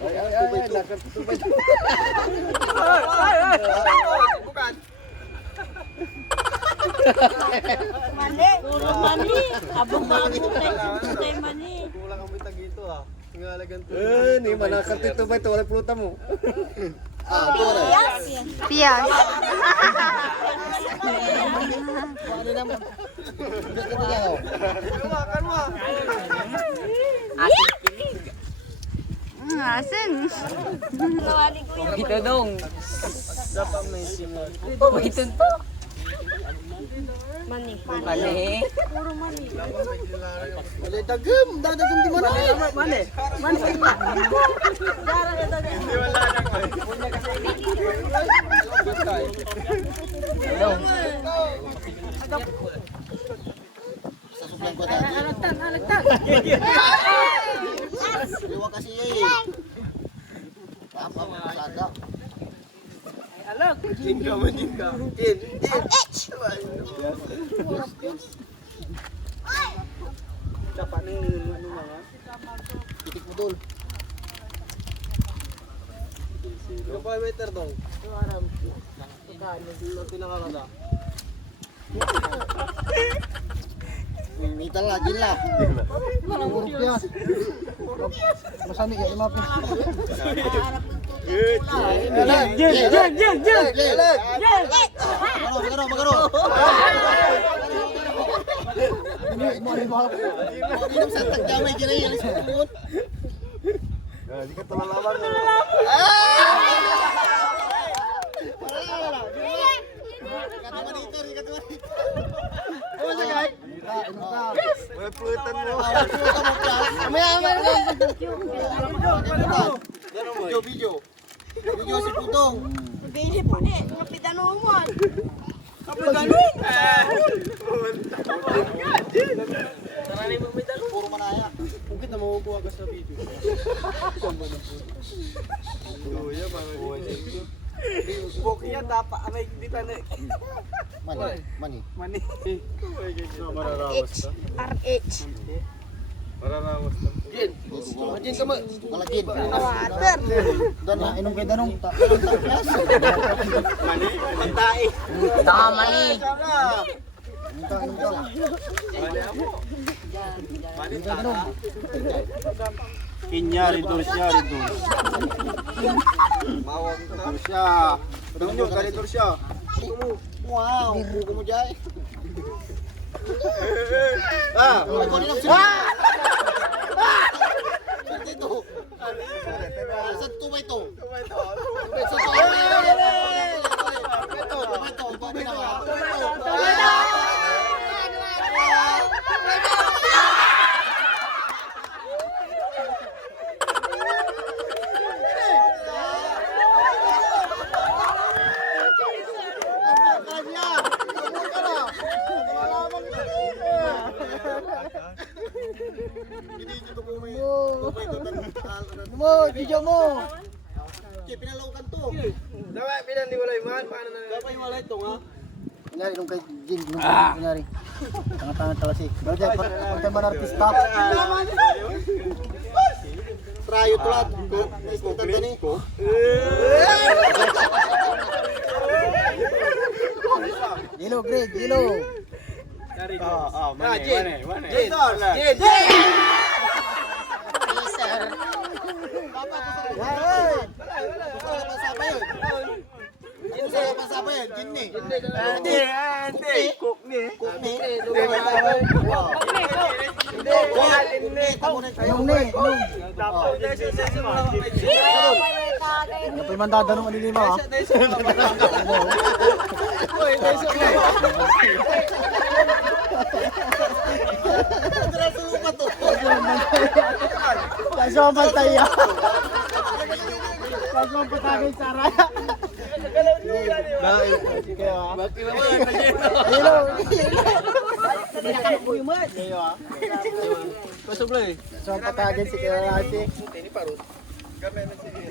Nakatubay. Bukan. Mani. Puro mani. Abang-abang tayo mani. Kulang ang bitag ito ah. Ngalagan to. Ni manakatubay to wala pulutan mo. Yes. Pias. Ano naman? Kanwa. Asin. Nawali ko yun. Kita dong. Dapat may simo. Ito to. Mani. Mali. Puro mani. Wala dagem, dadagem di mana? Mane. Darang ito din. Hindi wala na ko. Hello. Sa sublang ko tadi. Alagtag. Liwa kasi yun. Apa sada. Jin ka mo, Jin ka. Jin. Dapat ning ano mga. Titik putol. Ano pa waiter dong? Aram. Kakain lang arada. Minta lah, jin lah. Rupiah. Masami ya 5 Magaro. Ini mau santak jamai kira yang disebut. Di ka tulalaban. May pulutan mo. Video. Video si Putong. Bili po ni. Kapitan mo. Puro manaya. Bukit na makukuha ka sa video. Luya, mga Bukiya dapat may dito na. Mani. Mani. Mararawas ka. RH. Mararawas ka. Jin. Jin ka mo. Malagin. Water. Dan inom kay danong ta. Mani. Pantay. Tama ni. Minta inom ka. Mani ako. Mani Minta inom. Kinyari dos. Mawag ka siya. Tunyo ganito siya. Wow, buko mo jay. Ah. Ako ni lang. Dito. Sa tubay to. Sa tubay to. Mo, video mo. Pinalawkan to. Dapat pinaniwalay man. Paano na? Dapat iwalay ito nga. Kunyari nung kay Jin, kunyari. Tanga-tanga talasi. Berarti pagka man artista. Trayo tulad. Istutan tani. Dilo, Greg, dilo. Mani. Jin. Pasapa yun, Jin ni. Hindi. Cook ni. Yung ni. Kapag man dadanong alilima ha. Kaso ang pantay ya. Kaso ang patagay sa raya. Hello. So ang patagay si Kalasi.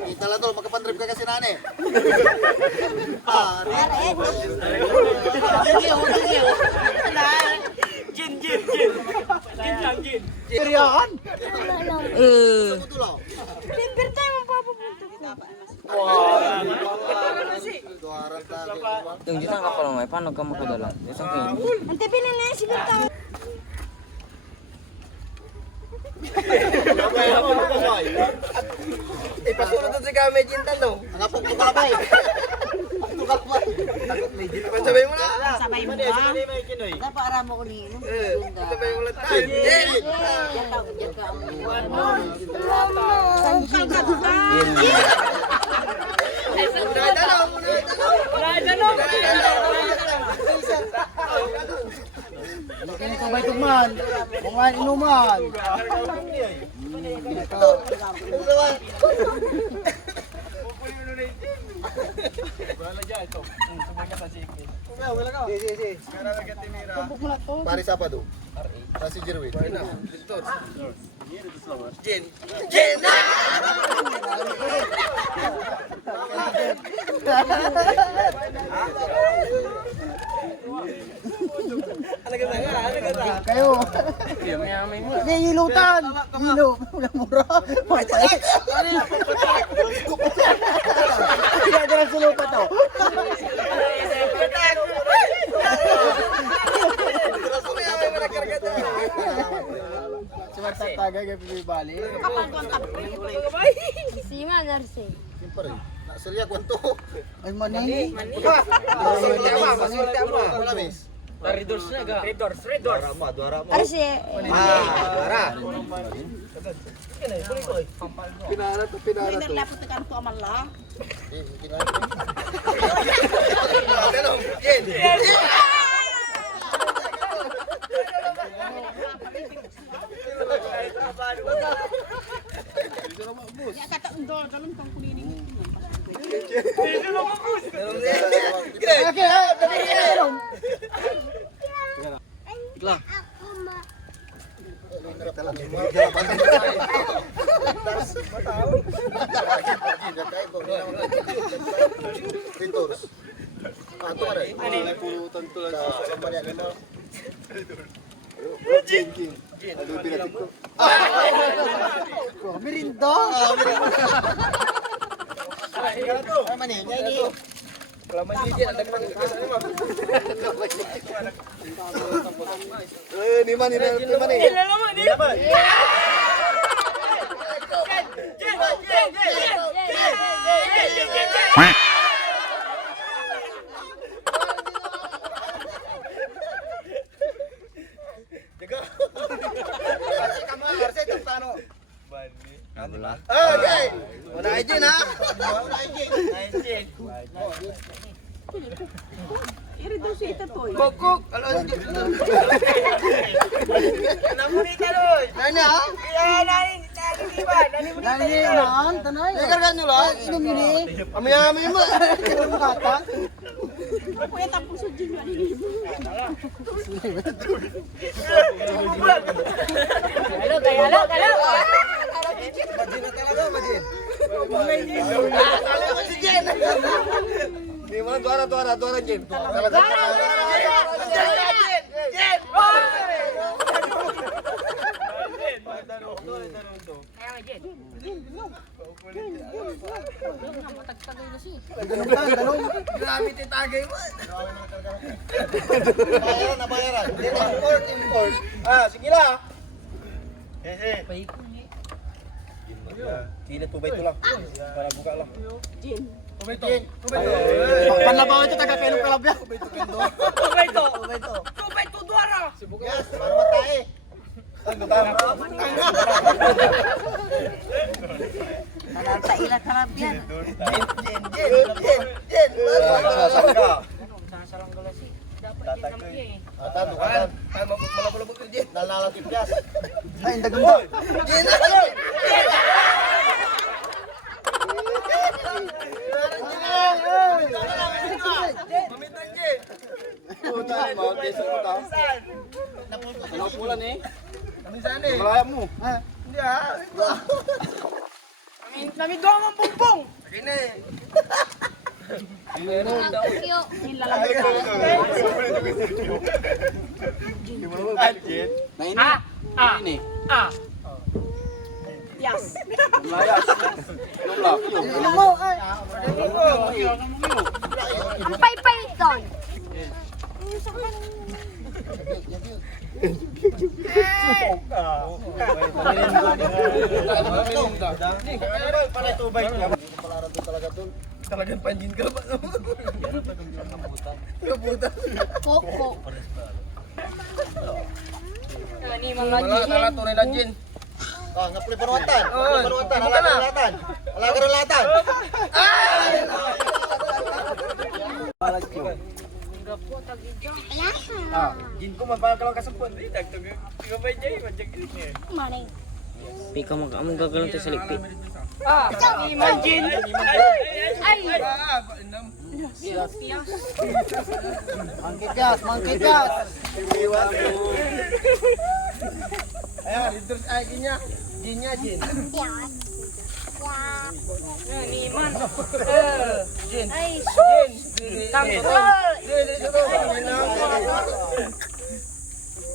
Kita lang tol, magkapantrip ka kasi nane. Jin. Jin. Seriaan? Limpir tayo mo Yung jutang ka pala may, paano ka makadala? Isang king. Ante pinala siguro tayo. Ipasunod doon si Kame Jintan no. Ang apong kumakabay. Kumakabay. Sabay mo na. Sabay mo Mani, ba? sabay mo ikinay. Napakara mo ko ni mo. Sabay mo lang tayo. Jin! Kini sabay tugman. Mga inuman. Pare Sabado. Nasi Jerwin. Jin! Jin! Kayo. Hindi, ilutan. Ilo. Wala mura. May pait. Hindi na sulupa to. Cuma tataga kayak bali. Sima narsi. Siyempre. Nasalya kwanto. Ay mani. Wala mis. Ridors na ga. Ridors. Arsi. Pinara to. Lapot kan ko amala. Jin! Ya kata undo dalam kang kuning. Oke, ayo. Ridors. Ato ada. Ini pulutan tulang sa banyak lima. Jin. Aduh pinatik ko. Merindo. Ay mani, ini. Kelaman Jin, ada kemana? Ni mani, ni mani. Okay. Wala ay Jin ha. Kokok. Alam Jin. Namunita doy. Nani ha? Nani yan, tanay. Kargan nyo lang. Inom yun eh. Ami-ami mo. Inom kata. Kuya tapos sa jin. Halo. Majin na talaga, Majin. Si Jin. Di mana duara Jin. Jin. Grabe titagay mo. Bayaran. Import. Ah, sige lang. Kina tubay to lang. Para buka lang. Jin. Panlabaw itu taga kailong kalabya. Tubay to duara. Yes, para matae. Nananta ila kalabyan. Jin. Atan, dukan. Ay, malabulabog yung Jin. Nalalakip yas. Ay, ang daganda. Jin! Mamitan Jin! Putan, mau desa putan. Napulan eh. Kamisan eh. Malaya mo. Hindi ah. Namigaw ang bumbong. Akin na eh. Pias. Ano mo? Ay. Ang pay-pay doon. Talagang panjin ka ba? Koko. Ni mga Wala tunay lang Jin. Ah, ngapli panuwatan. Panuwatan, alaga-alatan. Alaga-alatan. Jin ko magpapakalang kasapon. Dagtog. Gabay jay, majag ini. Manay. Pika mo ka, among gagalang tayo sa ligpit. ni Majin. Ay. Mangkikas, mangkikas. Ayan, leaders ay ginya. Jinnya Jin. Ni Man. Jin. Ay, Jin. Kang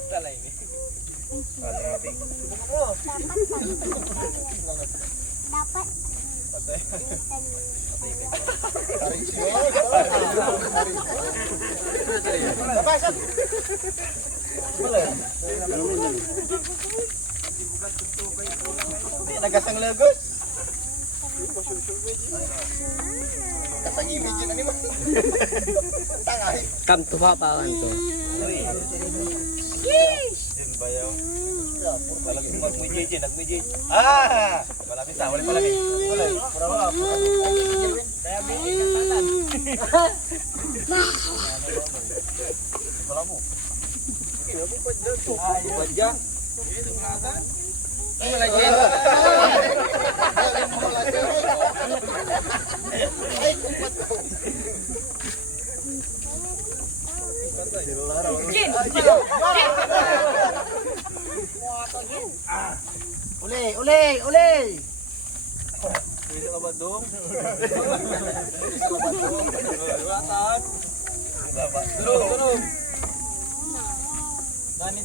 Talay ni. dapat. Nagasang lagos. Kasang image na ni Mas. Tangay. Kam to pa to. Jin bayaw. Talagang magmujay Jin, nagmujay. Ah! Malapit sa, wala palagi. Wala. Pura-pura. Wala mo. Padya. Wala Jin. Jin. Uli. Bisa ka ba dong? Watan. Tulog. Dani.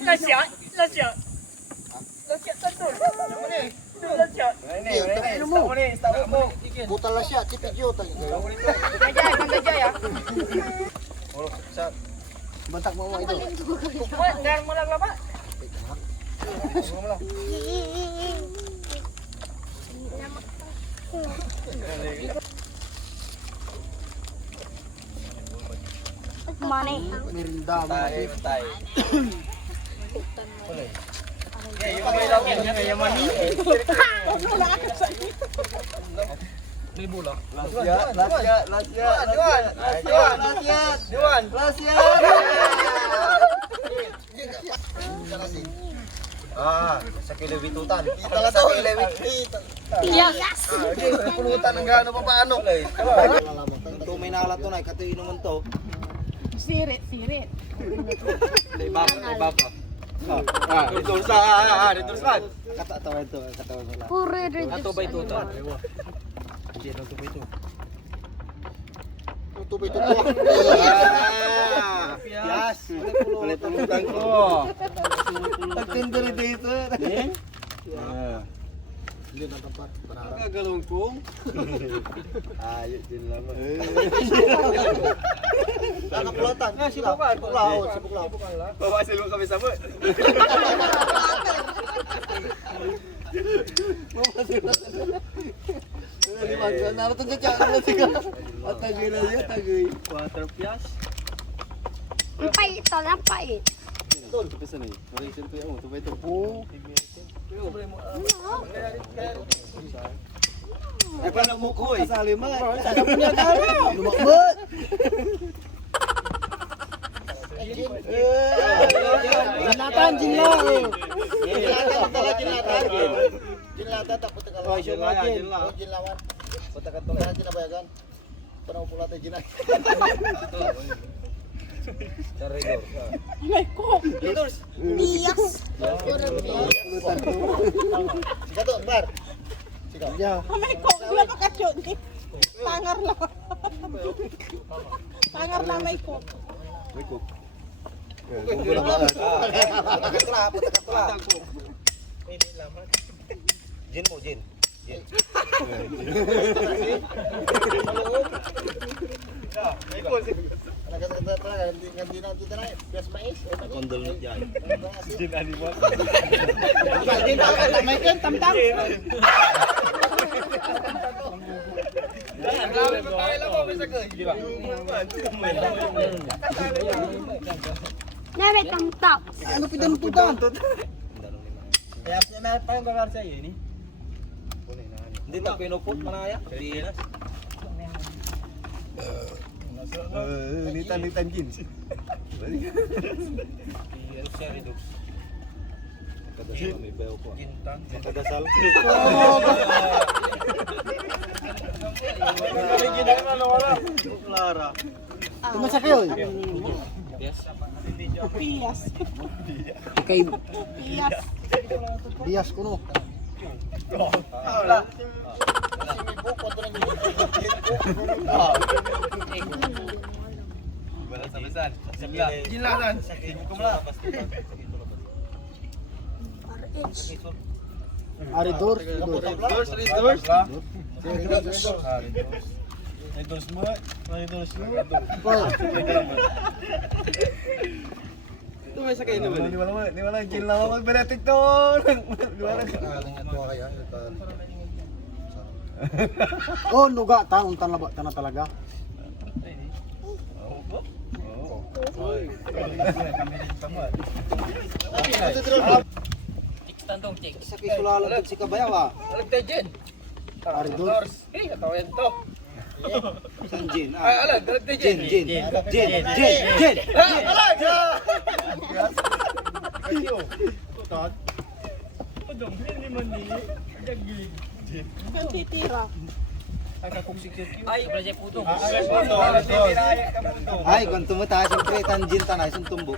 Lasya. Butal na siya, tipidyo tayo. Kajay ah. Bantak mo ito. Dar mo lang laba. Manay. Merinda mo. Tay. Yung kamay lang niya kaya mani. May bulak. Juan. Ah, sa kilawitutan. Kita sa kilawit. Yes. Pulutan ng gaano pa paano. Ito may nakalat to na, katuin naman to. Sirit. Ibaba. Dito sa. Katawa ito. Pure rin. Ato ba ito? Tubi-tubi. Yes. Ulit ang utang ko. Tagtinder dito. Hindi na dapat. Kagalong kong. Ayos din naman. Nakapulatan. Sibukan. Sibuklaw. Bawasin mo kami sa mo. Water pias. Ang pait to, ang pait. Ay paano mo ko eh? Kasali mo. Lumakbot. Jinlatan. Jinlatan. Tapos Oh, jinlawan. Jinlawan. Patakan to. Kaya tinabayagan. Parang pula tayo ginay. Taridor. Yes. Sikat to, bar. Sikat. Ya. May cook. Wala pa kasyon eh. Tangar lang. Tangar lang may cook. Jin mo, Jin. Jin. Ganti na dito na. Bias mais. Kondol na dyan. Jin animal. Ganti na may kan tamtam. Nebe tamtap. Ano pidan-pidan? Kaya may parang gagar sa iyo ni. Hindi na pinupot manaya. Pilinas. Litan jeans. Redux. Kadasal may bayo ko. Kintan. Kadasal. Clara. Kumasa kayo? Piyas. Kay Bias ko no. Wala sa bisan. Gilanan. Kumla. Aridor. Doors. Di wala gin lang magbenetik to. Di wala. Oh, nuga ta untan laba tanah talaga. tantong check. Sa kisulala si kabayaw. Alagtay Jin. Aridor. Katawayan to. Jin. Alag, alagtay Jin. Jin. Kan titira. Ay, project putong. Ay, kung tumata siyempre tanjin tanay sung tumbo.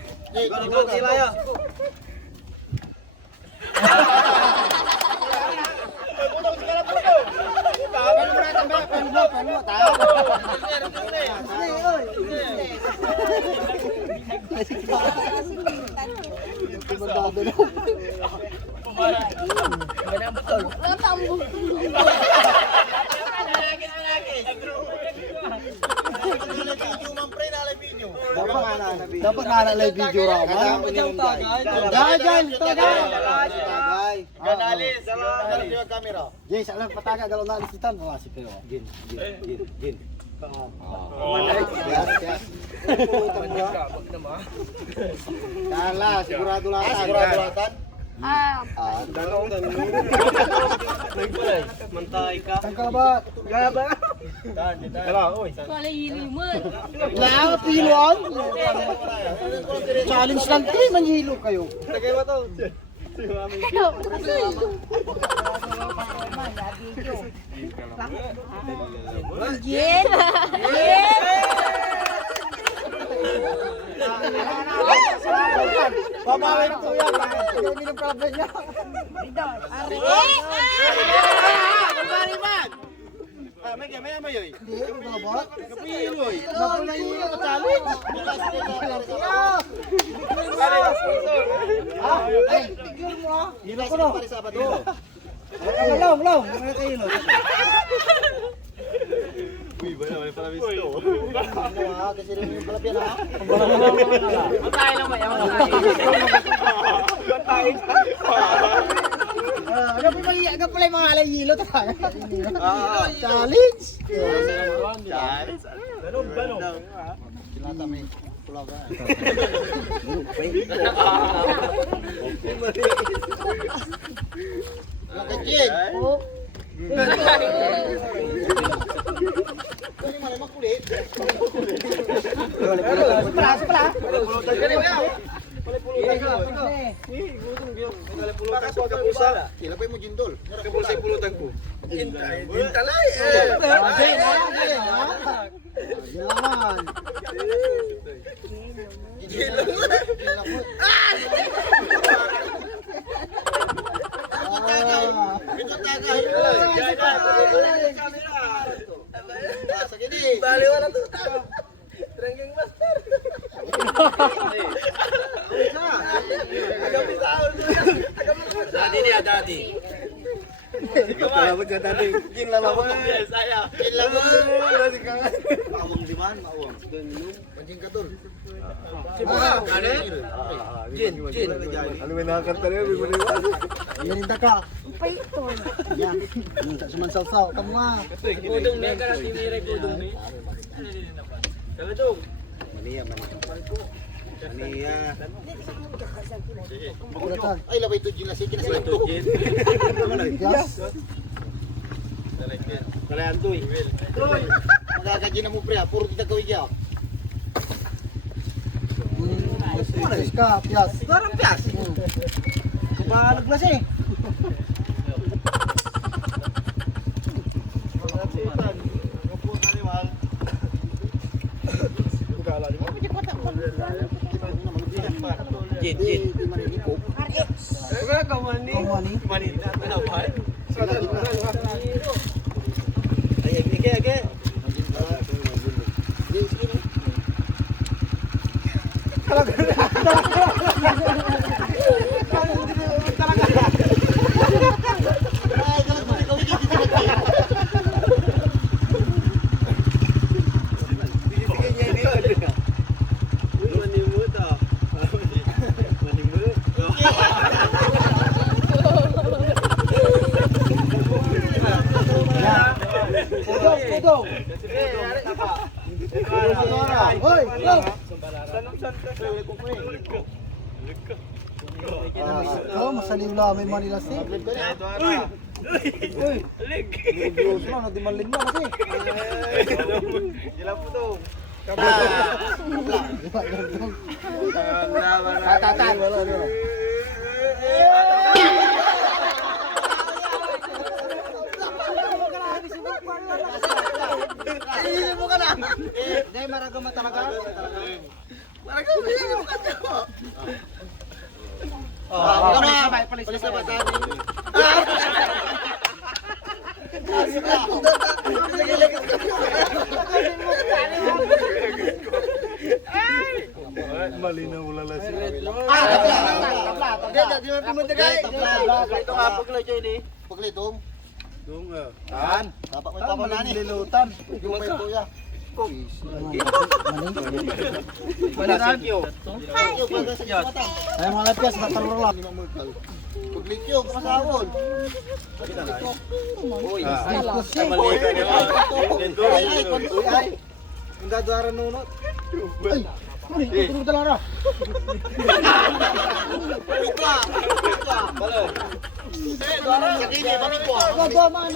Wala tambo. Dapat naalala yung video raw. Dahil, tagay. Ganalis, salamat yung kamera. Jay, sa alam pataga galaw na alisitan. Wala si Pero. Jin. Kala, sigurado latan. Mantay ka. Saan ka ba? Kala, oy. Wala iliman. Wala, piluan. Challenge lang kayo, manhilo kayo. Tagay ba to? Yen. Babawin ko yan. Ikaw minum kalaban niya. May yoy. Hindi, ikaw ba? Kapiloy. Napula hilo ka challenge. Ay, tigil mo ah. Hilo ko no. Long. Mga kahilo. Uy, ba naman pala visto. Kasi rin yung kalapyan ha. Matay lang ba yan? Agad pala yung mga alay hilo. Challenge. Balong. Kilata may pula ba? Magkajig. Ini malah makulit. Kila pa mo jindol. Kapulsay pulutan ko. Intalay. Bali wala to. Trengking master. Agam sahur. Dadi dia dadi. Kalau kita tadi jin lama banget saya. Jin lama. Awang di mana awang? Anjing katul. Ada? Jin. Ano menakan tadi bibili. Yan yung taka. Yan. Tak cuma salsaw. Kamu mah. Kudong na ka natin ni kudong ni. Kalau tu. Mania. Makulatan. Ay labay to jin lasi kinasa to. Yes. Kalayan to. Troy. Magagajin na mo pre, puro kita kawigya. Yes ka, yes. Barang pias. Kebalag na siya. Jin. Kamu ni. Age. Pudong. Hoy, look. Kau masaliw lang may Manila si. Uy. Diyos mo, nagdimaling mo kasi. Gila po to. Tatay. Iisip mo ka na. Hindi, maragama talaga. Maragam, iisip mo ka na. Palis na ba tayo? Mali na wala lang siya. Tabla. Di mo pimunta kay. Ito ka pagla dyan eh. Paglitong. Dunga. An. Dapat may papanan ni lilutan. Yung may kuya. Malikyo. Ay mga lepyas, natalor lang. Paglityo, kasawon. Uy. Ay, Ang dadwaran nunot. Muni, tutulog talaga. Gagawa man.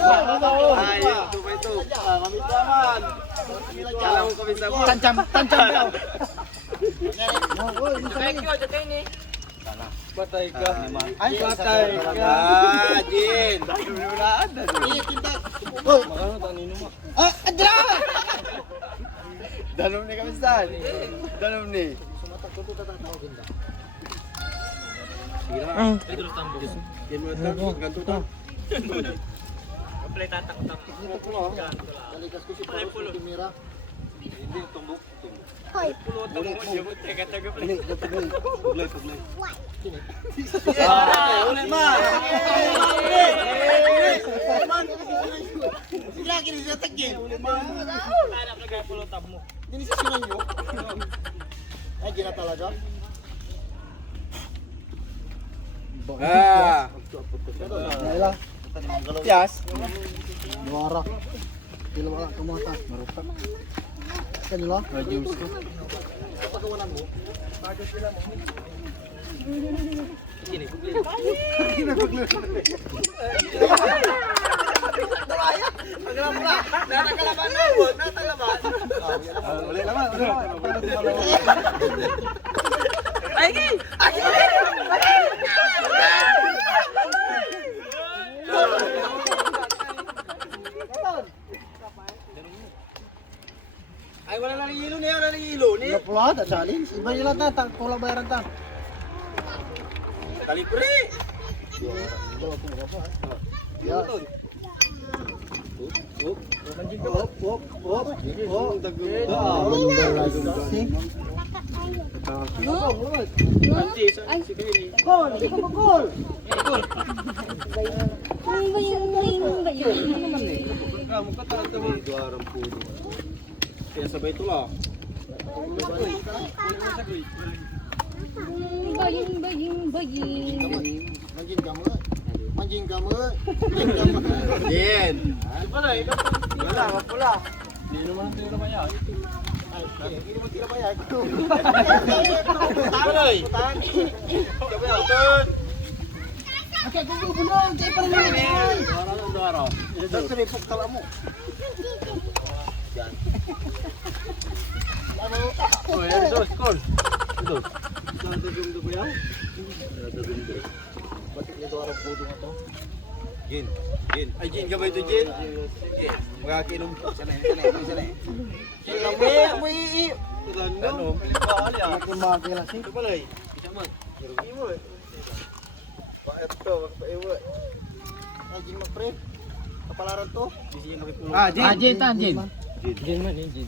Tancam daw. Patay ka. Ay, patay ka. Jin. Ah, adra! Danom ni kami saan? Danom ni. Balikas ko si Paolo sa kamera. Hindi, tumbok. Uli. Uli man. Sila kini sa tagin. Dini sa sinan nyo. Ay, gina talaga. Nailang. Yes. Luara. Sila wala kumata. Marupa. Kanila? Radius ko. Pagkawanan mo. Ay, wala nang hilo niya, wala nang hilo niya. Wala ta challenge. Iba nila ta, pula bayaran ta. Kali pre. Ya. Ay, Gol, ikaw pa gol. Kamu ka talaga mo duarang pudo. Kaya sabay ito lah. baying. Manjing kamu. Manjing kamu. Jen. Wala, wala. Hindi naman ang tira naman yan. Ini mo tira ba yan? Balay. Sabay auton. Okay, gugu bulong. Kaya pa rin yan. Dara. Ito rin pagkala mo. Oh, yan ito, skol. Ito. Saan tagundo ba yan? Tagundo. Batik nito arap pudo nga to. Jin. Ay Jin, gabay ito Jin. Magakinom. Sanay. May Ano? Pilikali ah. kumakila si. Ito balay. Isa man. Iwo eh. Paet to, paiwo. Manjing magpre. Kapalaran to. Di siya makipulong. Jin. Jin man, Jin.